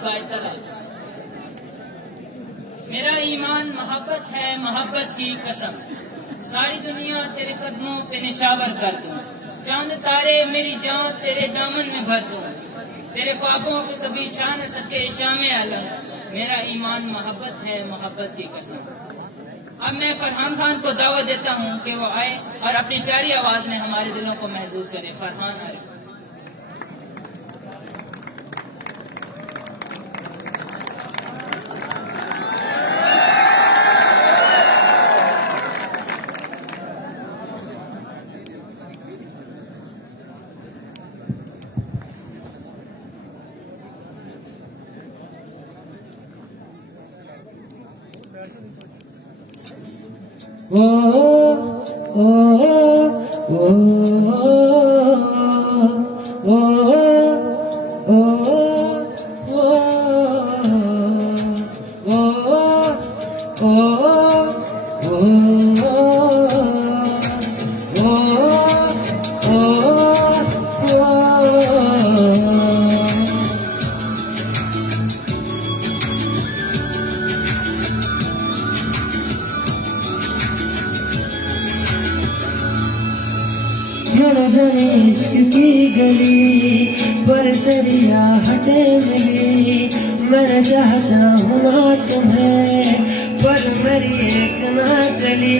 बाइतला। मेरा ईमान मोहब्बत है, मोहब्बत की कसम। सारी दुनिया तेरे कदमों पे निछावर कर दूं, चांद तारे मेरी जान तेरे दामन में भर दूं। तेरे ख्वाबों पे कभी छा न सके शामे आलम। मेरा ईमान मोहब्बत है, मोहब्बत की कसम। अब मैं फरहान खान को दावत देता हूँ कि वो आए और अपनी प्यारी आवाज में हमारे दिलों को महसूस करे। फरहान आए। ओ ओ ओ ओ इश्क की गली पर दरिया हटे मिली। मैं जहाँ चाहूँ ना तुम्हें पर मेरी एक ना चली।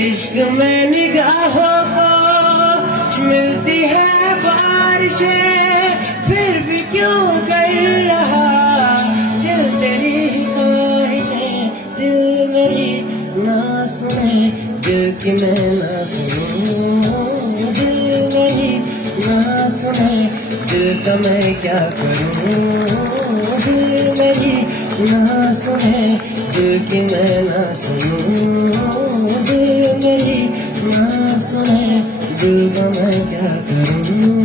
इश्क में निगाहों को मिलती है बारिशें, फिर भी क्यों कर रहा दिल तेरी ख्वाहिशें। दिल मेरी ना सुने, दिल की मैं ना सुनूं। दिल मेरी ना सुने, दिल का मैं क्या करूं। दिल मेरी ना सुने, दिल की मैं ना सुनूं। दिल मेरी ना सुने, दिल का मैं क्या करूं।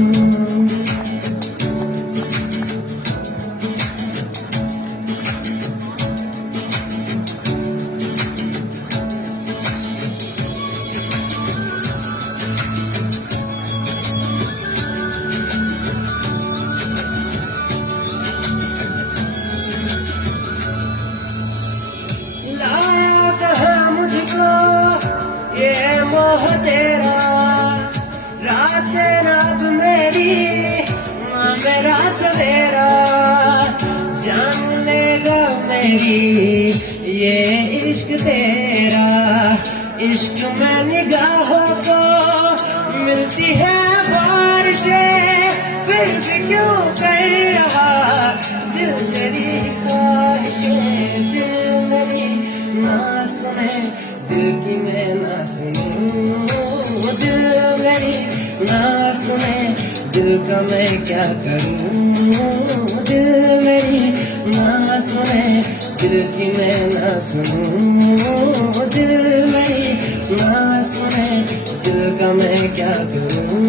ये मोह तेरा रात रात मेरी ना मेरा सवेरा जान लेगा मेरी ये इश्क तेरा। इश्क में निगाहों को मिलती है बारिशें, फिर भी क्यों कर रहा दिल तेरी ख्वाहिशें। दिल मेरी ना सुने, दिल की मैं ना सुनूं। दिल मेरी ना सुने, दिल का मैं क्या करूं। दिल मेरी ना सुने, दिल की मैं ना सुनूं। दिल मेरी ना सुने, दिल का मैं क्या करूं।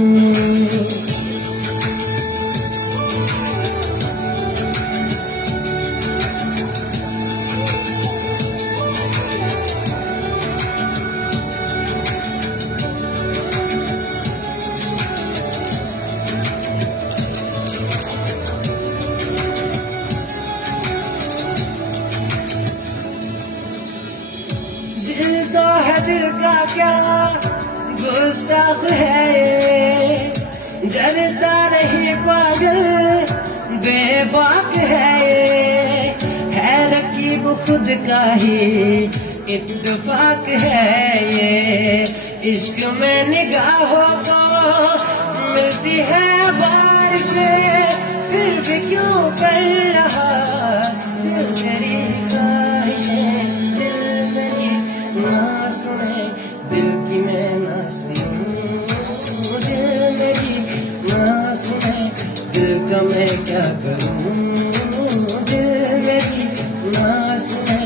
दिल तो है दिल का क्या गुस्ताख है ये, डरता नहीं पागल बेबाक है ये। है रकीब खुद का ही इत्तेफाक है ये। इश्क में निगाहों को मिलती है बारिशें, फिर भी क्यों कर रहा दिल मेरी ख्वाहिशें। दिल मेरी ना सुने, दिल की मैं ना सुनूं। दिल मेरी ना सुने, दिल का मैं क्या करूं। दिल मेरी ना सुने,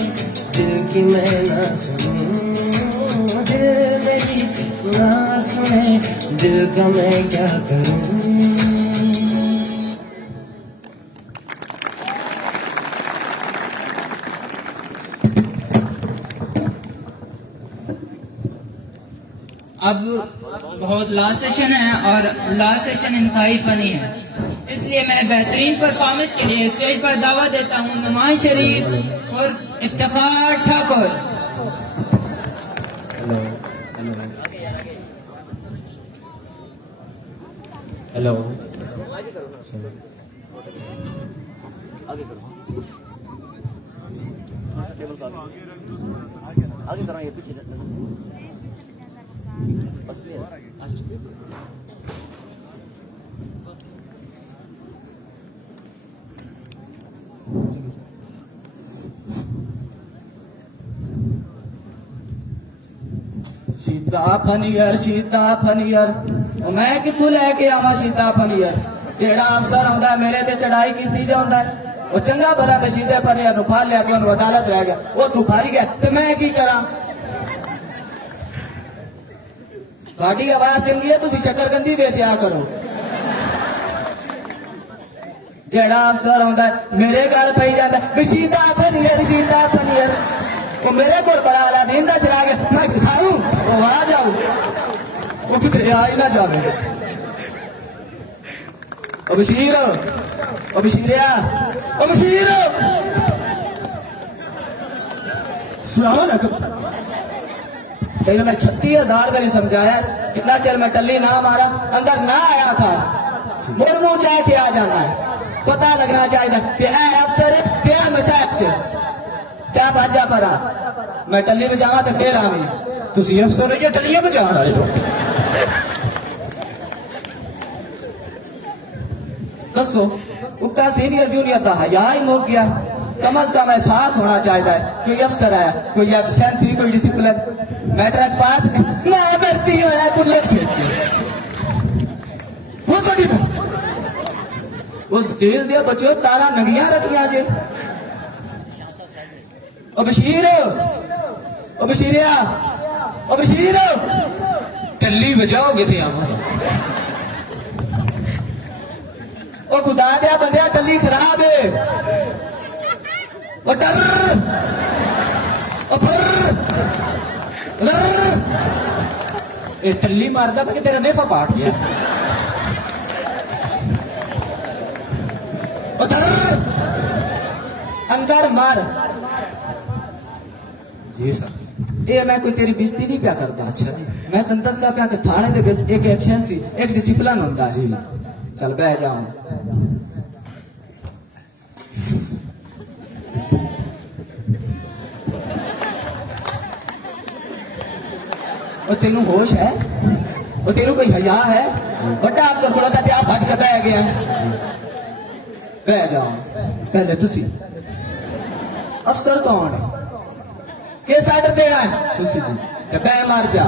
दिल की मैं ना सुनूं। दिल मेरी ना सुने, दिल का मैं क्या करूं। अब बहुत लास्ट सेशन है और लास्ट सेशन इंतहाई फनी है। इस इसलिए मैं बेहतरीन परफॉर्मेंस के लिए स्टेज पर दावा देता हूँ नुमान शरीफ और इफ्तिखार ठाकुर। हेलो सीता फनियर मैं किथों लैके आवा सीता फनियर जेड़ा अफसर आंदा मेरे ते चढ़ाई की जाता है वो चंगा भला मैं सीधे फनियर नु फाड़ लिया कि अदालत रह गया वो तू फारी गया तो मैं की करा थोड़ी आवाज चंगी है तुसी शकरकंदी बेचिया करो जेड़ा अफसर आंदा मेरे गल पई जाता सीता फनियर वो मेरे को बड़ा अलादीन का चिराग है मैं घिसाऊं वो आ जाऊं वो कितने आ ही ना जावे ओ बशीरिया तेरे मैं 36,000 मैंने समझाया कितना चल मैं टल्ली ना मारा अंदर ना आया था मुड़ मुंह चाहे के आ जाना है पता लगना चाहिए कि ए अफसर क्या मजाक के क्या बाजा परा मैं टल्ली बजावा तो फिर आवी तुसी अफसर या टलियां बजाण वाले हो दसो उतना सीनियर जूनियर का हया ही मुक गया कम अज कम एहसास होना चाहिए कोई अफसर है कोई एफिशिएंसी कोई डिसिप्लिन मैट्रिक पास मैं भर्ती होया बुलेट से वो कड़ी उस डील दिया बच्चों तारा नंगियां रखियां जे ओ बशीर टल्ली बजाओगे थे हमारा ओ खुदा दिया बंदिया टल्ली खराब है ओ डर ओ फर ये टल्ली मारदा कि तेरा नेफा पाट गया ओ डर अंदर मार जी सर ये मैं कोई तेरी बेइज्जती नहीं प्या करता अच्छा मैं तन दसदा प्या कि थाने दे विच एक एफिशिएंसी एक डिसिप्लिन होंदा जी चल बह जाऊं ओ तेनू होश है ओ तेनू कोई हया है बड़ा अफसर को लगा आप भज के बह गया बह जाऊं पहले तुसी अफसर कौन है किस आर्डर देना है तुसी कि बह मार जा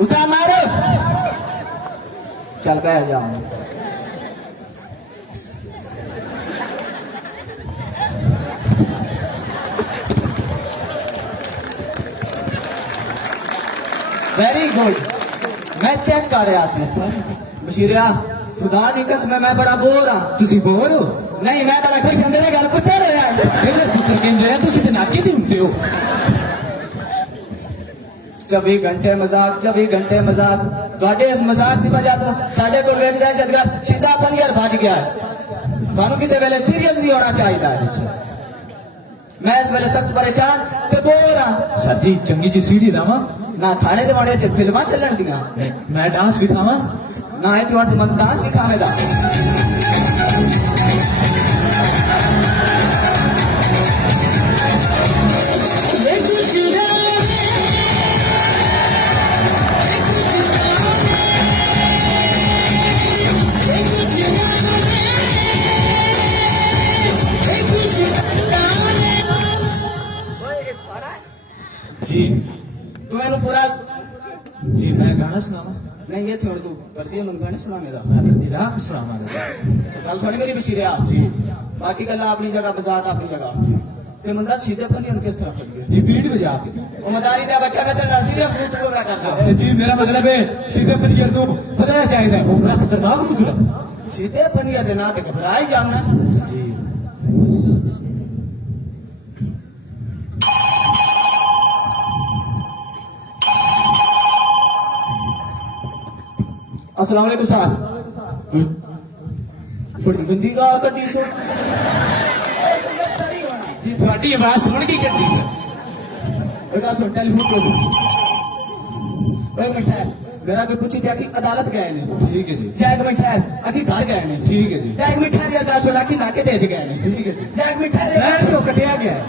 उठा मारो चल बह जाऊं वेरी गुड मैं चेक कर रहा सी बशीरिया खुदा दी कसम मैं बड़ा बोर हाँ तुसी बोर हो नहीं मैं बड़ा खुश हूं मेरे गल कुत्ते रहे मेरे पुत्र कहंदे हैं तुसी ते नाके दी हुंदे हो 24 घंटे मजाक ਤੁਹਾਡੇ इस मजाक की वजह तो साडे कोल वेख जाए सदगर सीधा पनियर भज गया थानू किसी वेले सीरियस भी होना चाहिए मैं इस वेले सख्त परेशान ते बोर हाँ सर जी चंगी जी सीढ़ी लावा ना थाने दे वाड़े च फिल्मां चलन दियां मैं डांस दिखावा ना है तू मन डांस दिखावेगा जी तू मैनू पूरा जी मैं गाना सुनावा नहीं ये छोड़ तू करती है मन गाने सुना मेरा मैं अपनी राह सुनावा गल सुनी मेरी बशीरिया जी बाकी गल्ला अपनी जगह बजात अपनी जगह ते मंदा सीधे फनी उनके इस तरह कर जी बीट बजा के वो मदारी दा बच्चा मैं तेरे नर्सरी अफसोस को ना करता जी मेरा मतलब है सीधे परियर को फतरा चाहिए वो बड़ा खतरनाक मुजरा सीधे फनी दे ना ते घबरा ही जाना जी अस्सलाम वालेकुम सर बड़ी गंदी गाल कड्डी सो जी थोड़ी आवाज सुन के करती सर बता सो टेलीफोन कर दो एक मिनट है मेरा भी पूछी थी कि अदालत गए ने ठीक है जी या एक मिनट है अभी घर गए ने ठीक है जी या एक मिनट है यार सुना कि नाके तेज गए ने ठीक है जी या एक मिनट है मैं तो कटिया गया है।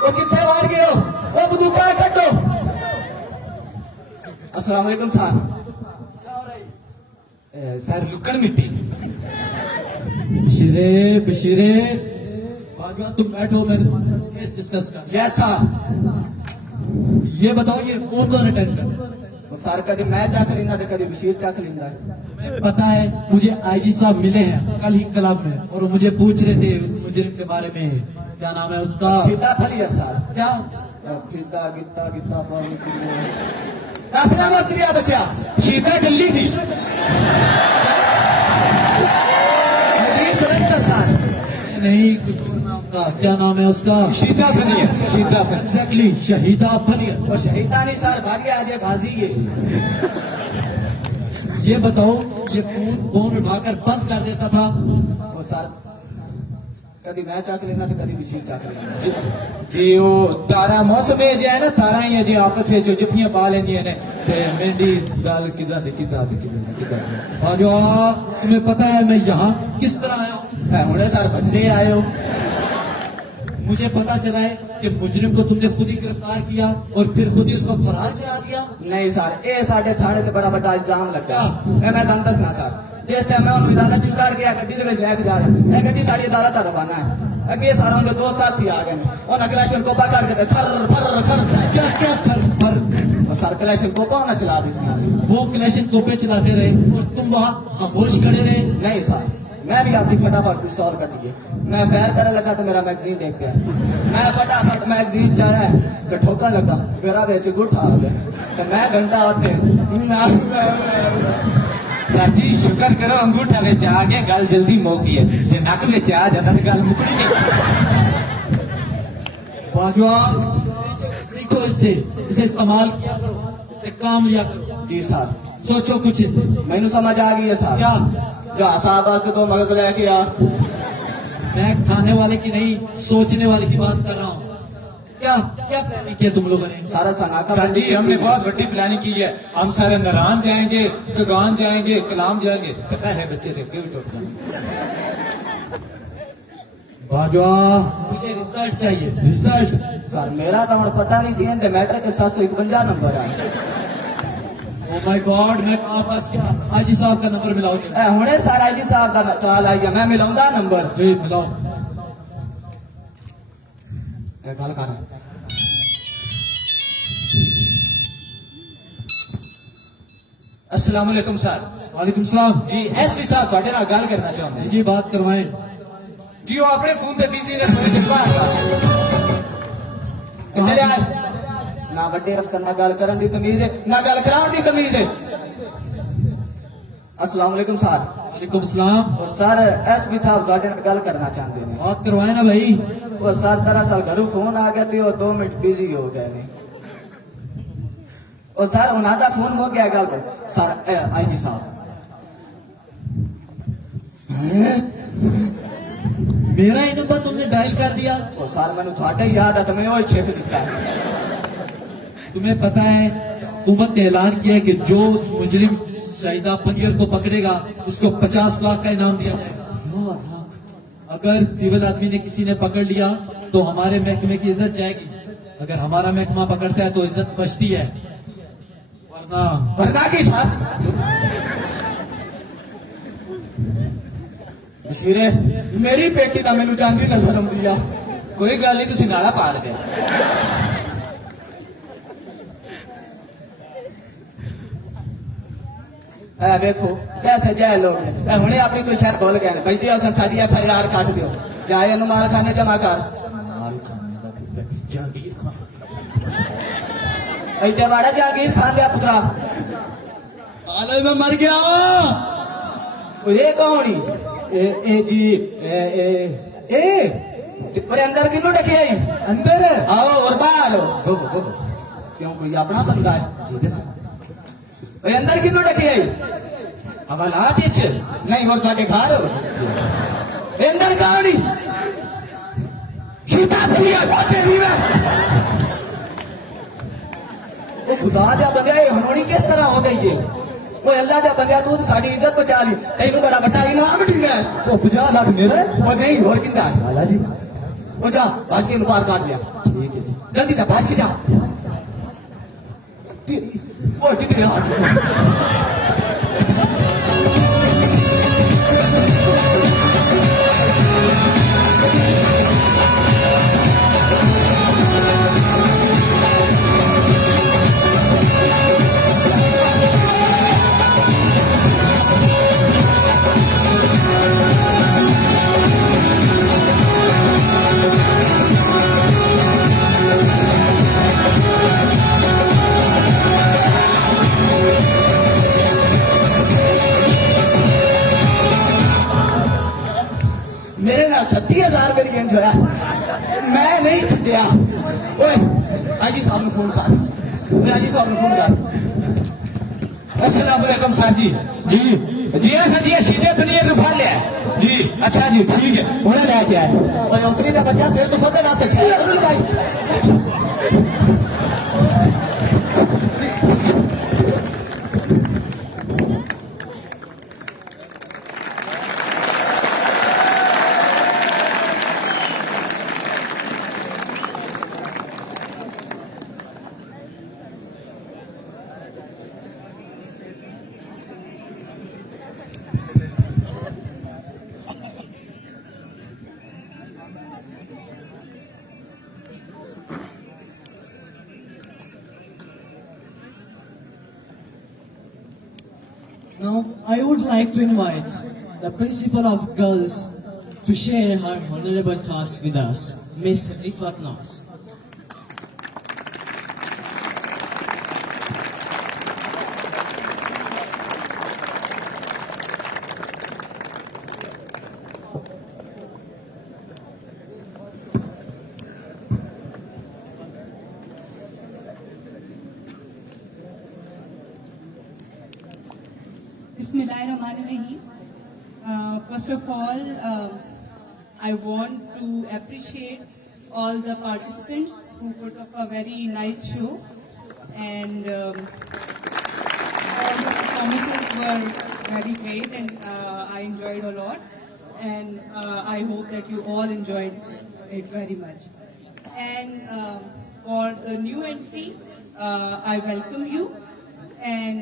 वो कितने बार गए हो वो बंदूका कटो अस्सलाम वालेकुम सर सर लुकड़ मिट्टी बशीरे बशीरे बाजवा तुम बैठो मैं केस डिस्कस कर यस सर ये बताओ ये फोन कौन अटेंड कर सर कभी मैं चक लेना तो कभी बशीर चक लेना है पता है मुझे आईजी साहब मिले हैं कल ही क्लब में और वो मुझे पूछ रहे थे उस मुजरिम के बारे में क्या नाम है उसका फिदा फलियर सर क्या फिदा गित्ता गित्ता पानी दसना मर्तिया बचा शीता जल्दी थी मजीद सलेक्टर सर नहीं कुछ और नाम था क्या नाम है उसका शीता फनिया शीता फनिया एग्जैक्टली शहीदा फनिया वो शहीदा नहीं सर भाग्य आज गाजी ये ये बताओ ये फोन उठाकर बंद कर देता था वो सर कभी मैं चक लेना तो कभी बशीर चक लेना जी वो तारा मौसम है जो है ना तारा ही है जी आपस में जो जुफियां पा लेंदी ने ते मेंढी गल किदा दी किदा बाजवा तुम्हें पता है मैं यहाँ किस तरह आया हूँ हुणे सर बचते आए हो मुझे पता चला है कि मुजरिम को तुमने खुद ही गिरफ्तार किया और फिर खुद ही उसको फरार करा दिया नहीं सर ये साढ़े थाने से बड़ा बड़ा इल्जाम लगा मैं दन दसना सर जिस टाइम मैं उन्होंने अदालत चुकाड़ गया गड्डी के लैके जा रहा है गड्डी साड़ी अदालत का रवाना है अगे सारा उनके दोस्त साथी आ गए और कलेक्शन को पकड़ के खर खर खर क्या क्या कर पर और सर कलेक्शन को कौन चला दी वो क्लैशन कोपे चलाते रहे और तुम वहाँ खामोश खड़े रहे नहीं सर मैं भी अपनी फटाफट पिस्तौल कर दिए मैं फैर करने लगा तो मेरा मैगजीन देख गया मैं फटाफट मैगजीन जा रहा है तो ठोकर लगा मेरा बेच गुठा आ गया तो मैं घंटा आते सर जी शुक्र करो अंगूठा में आ गया गल जल्दी मोकी है जे नक में आ जाता तो गल मुकनी नहीं बाजवा सीखो इससे इसे इस्तेमाल किया करो इसे काम लिया करो जी सर सोचो कुछ इससे मैनू समझ आ गई है सर क्या जा साहब वास्ते तो मदद लेके आ मैं खाने वाले की नहीं सोचने वाले की बात कर रहा हूँ क्या क्या प्लानिंग किया तुम लोगों ने सारा सनाका सर जी हमने बहुत बड़ी प्लानिंग की है हम सारे नारायण जाएंगे कगान जाएंगे कलाम जाएंगे पता है बच्चे थे क्यों टूट बाजवा मुझे रिजल्ट चाहिए रिजल्ट सर मेरा तो हम पता नहीं दिए थे मैट्रिक के 751 नंबर है ओ माय गॉड मैं वापस क्या आजी साहब का नंबर मिलाओ हुणे सर आई जी साहब का चाल आई है मैं मिलाऊंगा नंबर जी मिलाओ गल कर अस्सलाम वालेकुम सर वालेकुम सलाम जी एसपी साहब ਤੁਹਾਡੇ ਨਾਲ ਗੱਲ करना चाहते हैं जी बात करवाएं जी वो अपने फोन पे बिजी ने सोने किस बात चल यार ना बड़े अफसर ना गल करन दी तमीज है ना गल कराउन दी तमीज है अस्सलाम वालेकुम सर वालेकुम सलाम और सर एसपी साहब ਤੁਹਾਡੇ ਨਾਲ गल करना चाहते हैं बात करवाएं ना भाई वो सर दरअसल घरों फोन आ गया थे और 2 मिनट बिजी हो गए ने और सर उन्हां दा फोन हो गया गल कर सर आई जी साहब मेरा ही नंबर तुमने डायल कर दिया और सर मैंने थोड़े याद है तो मैं वो छेक दिता तुम्हें पता है हुकूमत ने ऐलान किया है कि जो उस मुजरिम शाहिदा फनियर को पकड़ेगा उसको 50 लाख का इनाम दिया जाएगा अगर सिविल आदमी ने किसी ने पकड़ लिया तो हमारे महकमे की इज्जत जाएगी अगर हमारा महकमा पकड़ता है तो इज्जत बचती है वरना की सर बशीरे मेरी बेटी का मैनू जानती नजर आती है कोई गल नहीं तुसी नाला पा लगे देखो कैसे जाए लोग ने हुणे अपनी कोई शर्त बोल गए भाई जी असम साडी FIR काट दियो जाए माल खाने जमा कर माल खाने का जहांगीर खान ऐते बड़ा जागीर खान दिया पुत्रा साले मैं मर गया। और ये कौन ही ए जी ए और अंदर किन्नू रखे आई अंदर आओ और बाहर आओ गो क्यों कोई अपना बंदा है जी दस और अंदर किन्नू रखे आई हवालात इच नहीं और ਤੁਹਾਡੇ घर हो ये अंदर कौन ही सीता पुलिया तेरी में वो खुदा दा बंदा ये होनी किस तरह हो गई है वो अल्लाह दा बंदा तू साडी इज्जत बचा ली तेनू बड़ा बड़ा इनाम दिया है वो 50 लाख मेरा वो नहीं और किंदा है लाला जी वो जा भाज के बाहर काट लिया ठीक है जी जल्दी जा भाज के जा वो कितने हाथ मेरे नाल 36,000 मेरी गेम जोया मैं नहीं छड्डिया ओए आजी साहब ਨੂੰ फोन कर ओए आजी साहब ਨੂੰ फोन कर अस्सलाम वालेकुम साहब जी जी सर जी सीधे थनिए रुफा ले जी अच्छा जी ठीक है उन्हें ले के आए ओए उतरी का बच्चा सिर तो फटे ना तो छे बोल भाई Now, I would like to invite the principal of girls to share her honorable task with us, Miss Rifat Nas. Bismillahirrahmanirrahim. First of all, I want to appreciate all the participants who put up a very nice show, and all the performances were very great, and I enjoyed a lot, and I hope that you all enjoyed it very much. And for the new entry, I welcome you, and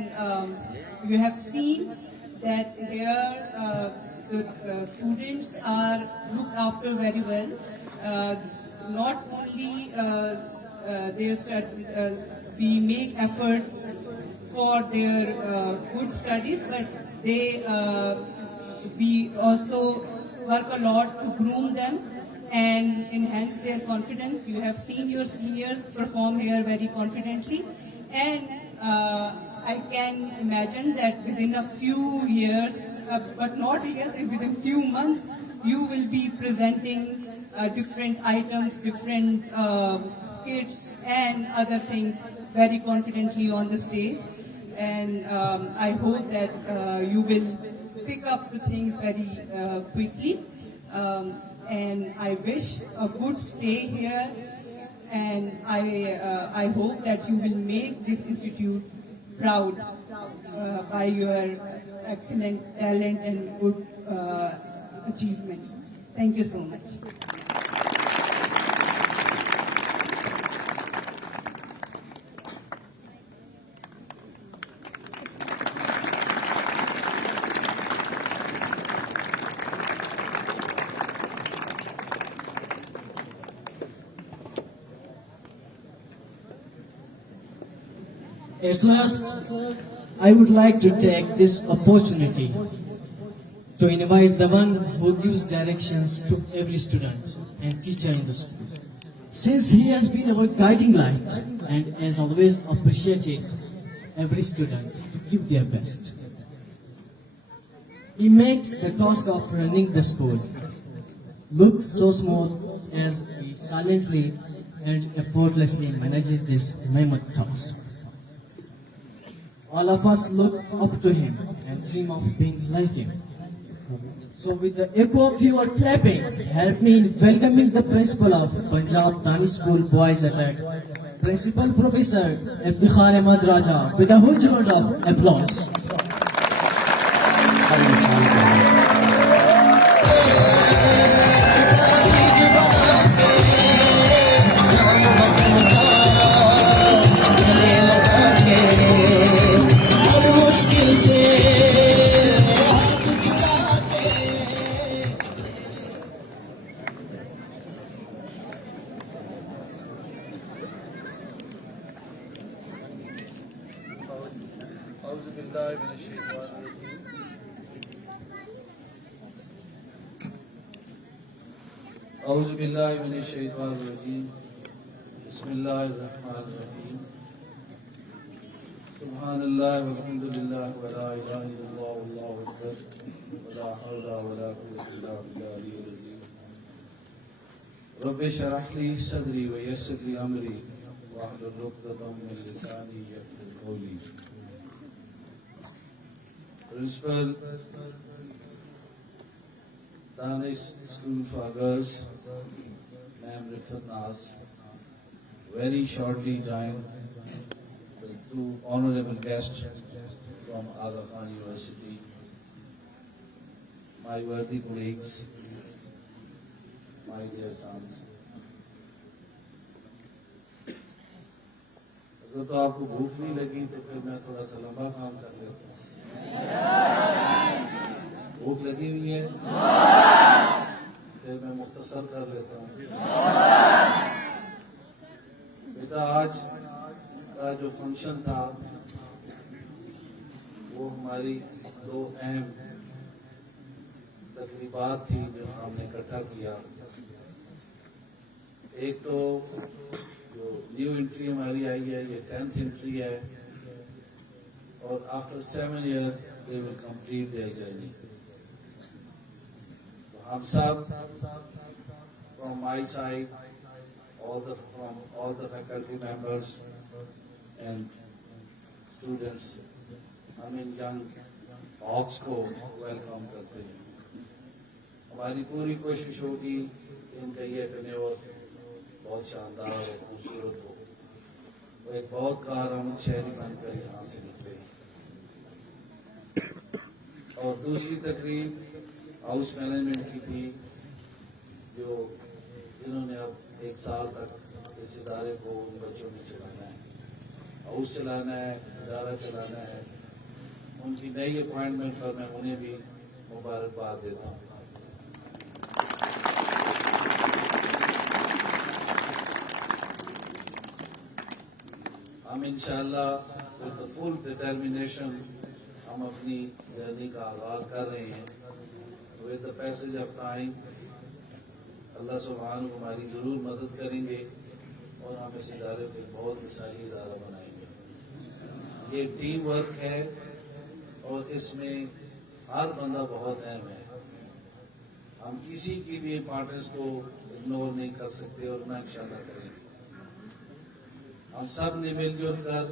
you have seen that here the students are looked after very well. Not only their we make effort for their good studies, but they we also work a lot to groom them and enhance their confidence. You have seen your seniors perform here very confidently, and I can imagine that within a few years, but not years, within few months, you will be presenting different items, different skits and other things very confidently on the stage. And I hope that you will pick up the things very quickly. And I wish a good stay here, and I hope that you will make this institute proud by your excellent talent and good achievements. Thank you so much. At last, I would like to take this opportunity to invite the one who gives directions to every student and teacher in the school. Since he has been our guiding light and has always appreciated every student to give their best. He makes the task of running the school look so smooth as he silently and effortlessly manages this mammoth task. All of us look up to him and dream of being like him. So with the echo of your clapping, help me in welcoming the principal of Punjab Dani School Boys Attack, Principal Professor Iftikhar Ahmad Raja, with a huge round of applause. औज़ु बिल्लाहि मिनश शैतानिर रजीम बिस्मिल्लाहिर रहमानिर रहीम सुब्हानल्लाह वल्हम्दुलिल्लाह वला इलाहा इल्लल्लाह वल्लाहु अकबर वला हौला वला कुव्वता इल्ला बिल्लाहिल अज़ीम rabbi इश्रह ली सदरी व यस्सिर ली अमरी वहलुल उक़दतम मिन लिसानी यफ़क़हू क़ौली principal Danish School for Girls, Ma'am Rifat Naz, very shortly joined the two honorable guests from Aga Khan University, my worthy colleagues, my dear sons. अगर तो आपको भूख नहीं लगी तो फिर मैं थोड़ा सा लंबा काम कर लेता हूँ। भूख लगी हुई है फिर मैं मुख्तसर कर लेता हूँ। बेटा आज का जो फंक्शन था वो हमारी दो अहम तकरीबात थी जो हमने इकट्ठा किया। एक तो जो न्यू एंट्री हमारी आई है ये 10th एंट्री है और after 7 years they will complete their journey. हम सब from my side, from all the faculty members and students, हम इन young hawks को वेलकम करते हैं। हमारी पूरी कोशिश होगी इनका ये टेन्योर बहुत शानदार और खूबसूरत हो, वो एक बहुत कारआमद शहरी बनकर यहाँ से निकले। और दूसरी तकरीब हाउस मैनेजमेंट की थी जो जिन्होंने अब 1 साल तक इस इदारे को उन बच्चों ने चलाना है, हाउस चलाना है, इदारा चलाना है। उनकी नई अपॉइंटमेंट पर मैं उन्हें भी मुबारकबाद देता हूँ। हम इंशाअल्लाह विद द फुल डिटर्मिनेशन हम अपनी जर्नी का आगाज कर रहे हैं। With the passage of time अल्लाह सुब्हानहू हमारी जरूर मदद करेंगे और हम इस इदारे को बहुत मिसाली इदारा बनाएंगे। ये टीम वर्क है और इसमें हर बंदा बहुत अहम है। हम किसी की भी इम्पोर्टेंस को इग्नोर नहीं कर सकते और ना इंशाअल्लाह करेंगे। हम सब ने मिलजुल कर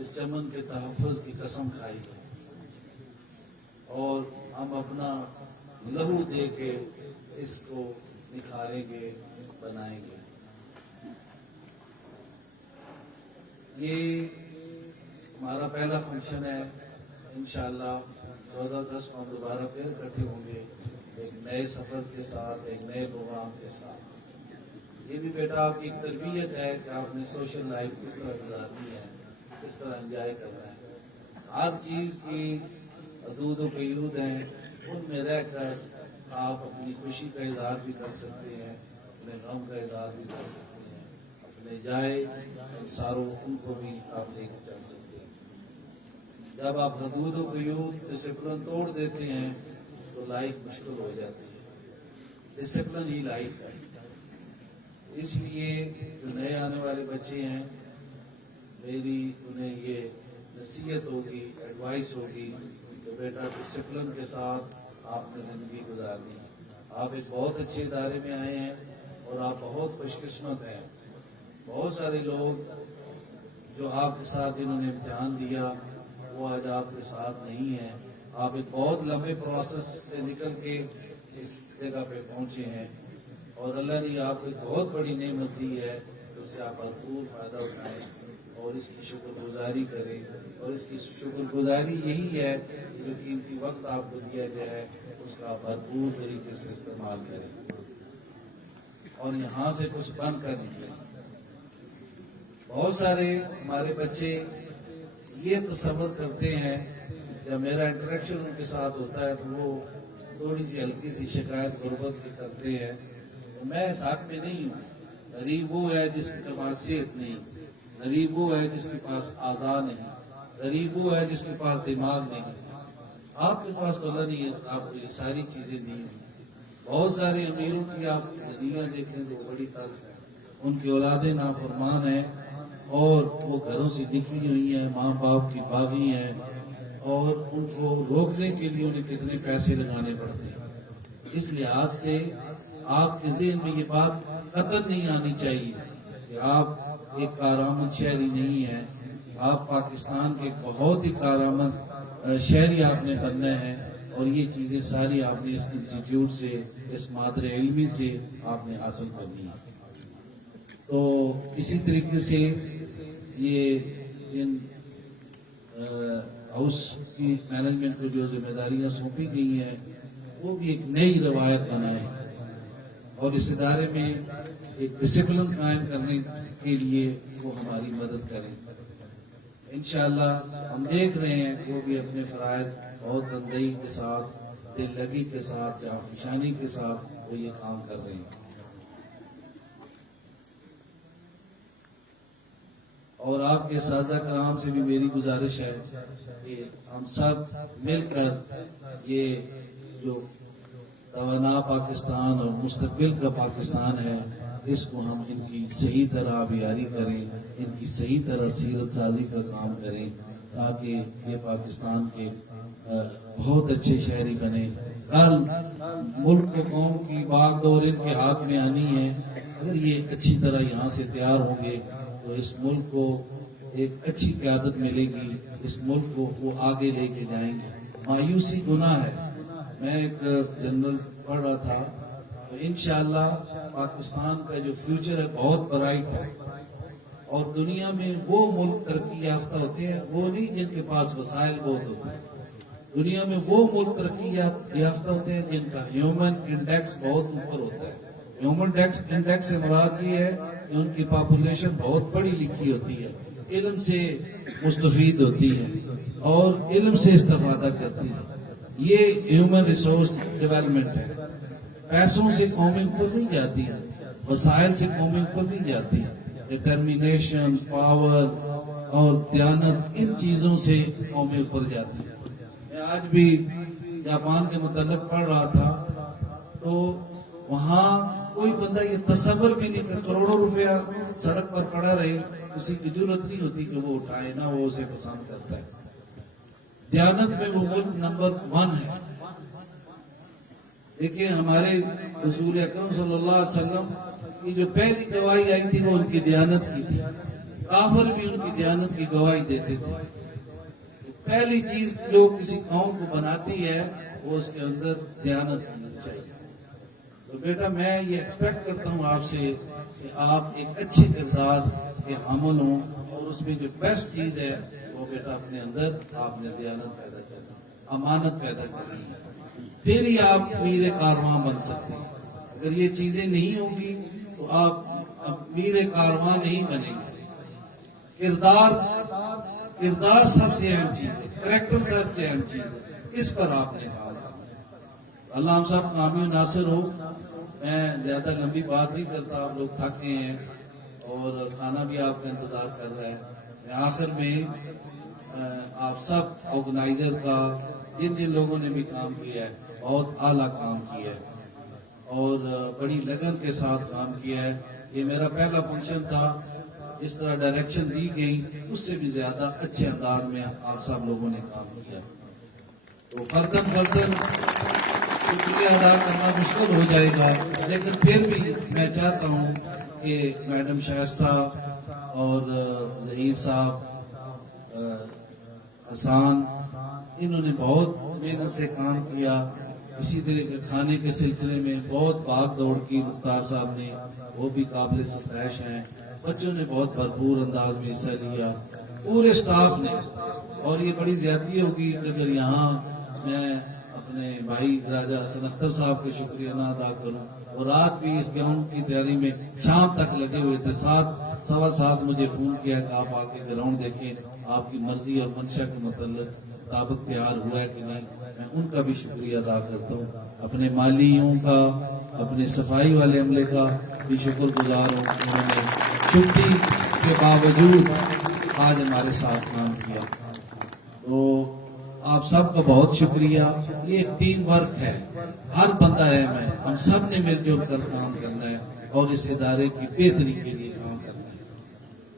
इस चमन के तहफ़्फ़ुज़ की कसम खाई है और हम अपना लहू दे के इसको निखारेंगे, बनाएंगे। ये हमारा पहला फंक्शन है। इंशाअल्लाह 14 अगस्त को हम दोबारा फिर इकट्ठे होंगे एक नए सफर के साथ, एक नए प्रोग्राम के साथ। ये भी बेटा आपकी एक तरबियत है कि आपने सोशल लाइफ किस तरह गुजारनी है, किस तरह एंजॉय करना है। हर चीज की हदूद व क़यूद हैं, उनमें रहकर आप अपनी खुशी का इजहार भी कर सकते हैं, अपने गम का इजहार भी कर सकते हैं, अपने जाए सारों उनको भी आप लेकर चल सकते हैं। जब आप हदूद व क़यूद डिसिप्लिन तोड़ देते हैं तो लाइफ मुश्किल हो जाती है। डिसिप्लिन ही लाइफ है। इसलिए जो नए आने वाले बच्चे हैं, मेरी उन्हें ये नसीहत होगी, एडवाइस होगी कि बेटा डिसिप्लिन के साथ आपने जिंदगी गुजारनी है। आप एक बहुत अच्छे इदारे में आए हैं और आप बहुत खुशकिस्मत हैं। बहुत सारे लोग जो आपके साथ इन्होंने इम्तिहान दिया वो आज आपके साथ नहीं है। आप एक बहुत लंबे प्रोसेस से निकल के इस जगह पे पहुंचे हैं और अल्लाह ने आपको एक बहुत बड़ी नेमत दी है, उससे आप भरपूर फायदा उठाएं और इसकी शुक्रगुजारी करें। और इसकी शुक्रगुजारी यही है कि जो कीमती वक्त आपको दिया गया है उसका आप भरपूर तरीके से इस्तेमाल करें और यहाँ से कुछ बन कर निकलें। बहुत सारे हमारे बच्चे ये तसव्वुर करते हैं, जब मेरा इंटरेक्शन उनके साथ होता है तो वो थोड़ी सी हल्की सी शिकायत गुर्बत की करते हैं। तो मैं इस हक में नहीं हूँ। गरीब वो है जिसके पास सेहत नहीं, गरीब वो है जिसके पास आज़ा नहीं, गरीब वो है जिसके पास दिमाग नहीं। आपके पास तो अल्लाह ने आपको ये सारी चीजें दी हैं। बहुत सारे अमीरों की आप दुनिया देखें तो बड़ी तल्ख है, उनकी औलादें नाफरमान है और वो घरों से निकली हुई है, माँ बाप की बागी है और उनको रोकने के लिए उन्हें कितने पैसे लगाने पड़ते हैं। इस लिहाज से आपके ज़हन में ये बात कतई नहीं आनी चाहिए कि आप एक कारामद शहरी नहीं है। आप पाकिस्तान के बहुत ही कारामद शहरी आपने बनना है और ये चीजें सारी आपने इस इंस्टीट्यूट से, इस मादरे इल्मी से आपने हासिल करनी है। तो इसी तरीके से ये इन हाउस की मैनेजमेंट को जो जिम्मेदारियां सौंपी गई हैं वो भी एक नई रवायत बनाए और इस इदारे में एक डिसिप्लिन कायम करने के लिए वो हमारी मदद करें। इंशाअल्लाह हम देख रहे हैं वो भी अपने फराइज बहुत तंदई के साथ, दिल लगी के साथ, जाफिशानी के साथ वो ये काम कर रहे हैं। और आपके सादा कराम से भी मेरी गुजारिश है कि हम सब मिलकर ये जो तवाना पाकिस्तान और मुस्तकबिल का पाकिस्तान है इसको हम इनकी सही तरह आबियारी करें, इनकी सही तरह सीरत साजी का काम करें ताकि ये पाकिस्तान के बहुत अच्छे शहरी बने। कल मुल्क को कौम की बागडोर इनके हाथ में आनी है। अगर ये अच्छी तरह यहाँ से तैयार होंगे तो इस मुल्क को एक अच्छी क़यादत मिलेगी, इस मुल्क को वो आगे लेके जाएंगे। मायूसी गुनाह है। मैं एक जनरल पढ़ रहा था तो इंशाअल्लाह पाकिस्तान का जो फ्यूचर है बहुत ब्राइट है और दुनिया में वो मुल्क तरक्की याफ्ता होते हैं वो नहीं जिनके पास वसाइल बहुत होते हैं। दुनिया में वो मुल्क तरक्की याफ्ता होते हैं जिनका ह्यूमन इंडेक्स बहुत ऊपर होता है। ह्यूमन इंडेक्स से मुराद ये है कि उनकी पॉपुलेशन बहुत पढ़ी लिखी होती है, इल्म से मुस्तफीद होती है और इल्म से इस्तेफादा करती है। ये ह्यूमन रिसोर्स डेवलपमेंट है। पैसों से कौमें ऊपर नहीं जाती है, वसाइल से कौमें ऊपर नहीं जाती। डिटर्मिनेशन, पावर और दयानत, इन चीजों से कौमें ऊपर जाती है। मैं आज भी जापान के मुतल्लिक पढ़ रहा था तो वहाँ कोई बंदा ये तस्वर भी नहीं कर, करोड़ों रुपया सड़क पर पड़ा रहे, किसी की जरूरत नहीं होती कि वो उठाए, ना वो उसे पसंद करता है। दयानत में वो मुल्क नंबर 1 है। देखिए हमारे रसूल अकरम सल्लल्लाहु अलैहि वसल्लम की जो पहली गवाही आई थी वो उनकी दयानत की थी। काफिर भी उनकी दयानत की गवाही देते थे। पहली चीज जो किसी कौम को बनाती है वो उसके अंदर दयानत होनी चाहिए। तो बेटा मैं ये एक्सपेक्ट करता हूँ आपसे कि आप एक अच्छे किरदार के हामिल हों और उसमें जो बेस्ट चीज है वो बेटा अपने अंदर आपने दयानत पैदा करनी, अमानत पैदा करनी है, फिर ही आप मीर कारवां बन सकते हैं। अगर ये चीजें नहीं होंगी तो आप मीर कारवां नहीं बनेंगे। किरदार सबसे अहम चीज है, करैक्टर सबसे अहम चीज है, इस पर आपने काम करना। अल्लाह हम सब कामयाब नासिर हो। मैं ज्यादा लंबी बात नहीं करता, आप लोग थके हैं और खाना भी आपका इंतजार कर रहा है। मैं आखिर में आप सब ऑर्गेनाइजर का, जिन जिन लोगों ने भी काम किया है, बहुत आला काम किया है और बड़ी लगन के साथ काम किया है। ये मेरा पहला फंक्शन था, इस तरह डायरेक्शन दी गई उससे भी ज्यादा अच्छे अंदाज में आप सब लोगों ने काम किया। तो फर्दन फर्दन शुक्रिया अदा करना मुश्किल हो जाएगा, लेकिन फिर भी मैं चाहता हूँ कि मैडम शाइस्ता और जहीर साहब, हसान, इन्होंने बहुत मेहनत से काम किया। इसी तरह के खाने के सिलसिले में बहुत भाग दौड़ की मुख्तार साहब ने, वो भी काबिल सतैश हैं। बच्चों ने बहुत भरपूर अंदाज में हिस्सा लिया, पूरे स्टाफ ने। और ये बड़ी ज्यादती होगी अगर यहाँ मैं अपने भाई राजा हसन अख्तर साहब का शुक्रिया ना अदा करूं। और रात भी इस ग्राउंड की तैयारी में शाम तक लगे हुए थे। 7:15 मुझे फोन किया कि आप आके ग्राउंड देखें, आपकी मर्जी और मंशा के मुताबिक तैयार हुआ है कि नहीं। मैं उनका भी शुक्रिया अदा करता हूँ, अपने मालियों का, अपने सफाई वाले अमले का भी शुक्रगुजार हूँ। उन्होंने छुट्टी के बावजूद आज हमारे साथ काम किया। तो आप सबका बहुत शुक्रिया। ये एक टीम वर्क है, हर बंदा अहम है, हम सब ने मिलजुल कर काम करना है और इस इदारे की बेहतरी के लिए काम करना है।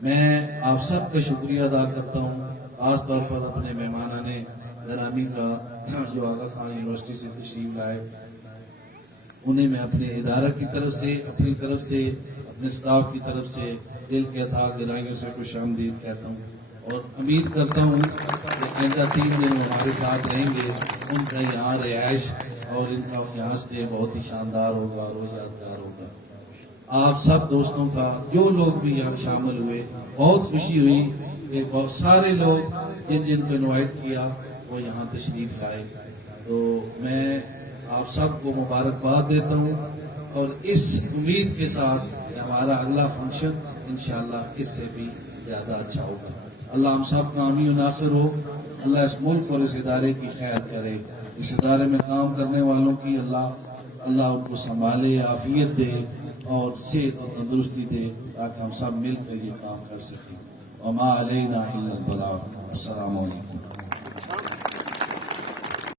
मैं आप सबका शुक्रिया अदा करता हूँ, खासतौर पर अपने मेहमान ने ग्रामी का जो आगा खान यूनिवर्सिटी से तशरीफ लाए, उन्हें मैं अपने इदारा की तरफ से, अपनी तरफ से, अपने स्टाफ की तरफ से दिल के था गहराइयों से खुशामदीद कहता हूँ। और उम्मीद करता हूँ कि आइंदा 3 दिन हमारे साथ रहेंगे। उनका यहाँ रिहाइश और इनका यहाँ स्टे बहुत ही शानदार होगा और यादगार होगा। आप सब दोस्तों का, जो लोग भी यहाँ शामिल हुए, बहुत खुशी हुई कि बहुत सारे लोग जिन जिनको इनवाइट किया वो यहाँ तशरीफ लाए। तो मैं आप सबको मुबारकबाद देता हूँ और इस उम्मीद के साथ कि हमारा अगला फंक्शन इंशाल्लाह इससे भी ज्यादा अच्छा होगा। अल्लाह हम सब का हामी नासिर हो। अल्लाह इस मुल्क और इस इदारे की खैर करे। इस इदारे में काम करने वालों की अल्लाह उनको संभाले, आफियत दे और सेहत और तंदुरुस्ती दे, ताकि हम सब मिलकर ये काम कर सकें। वमा अलैना इल्लल बलाग। अस्सलामु अलैकुम।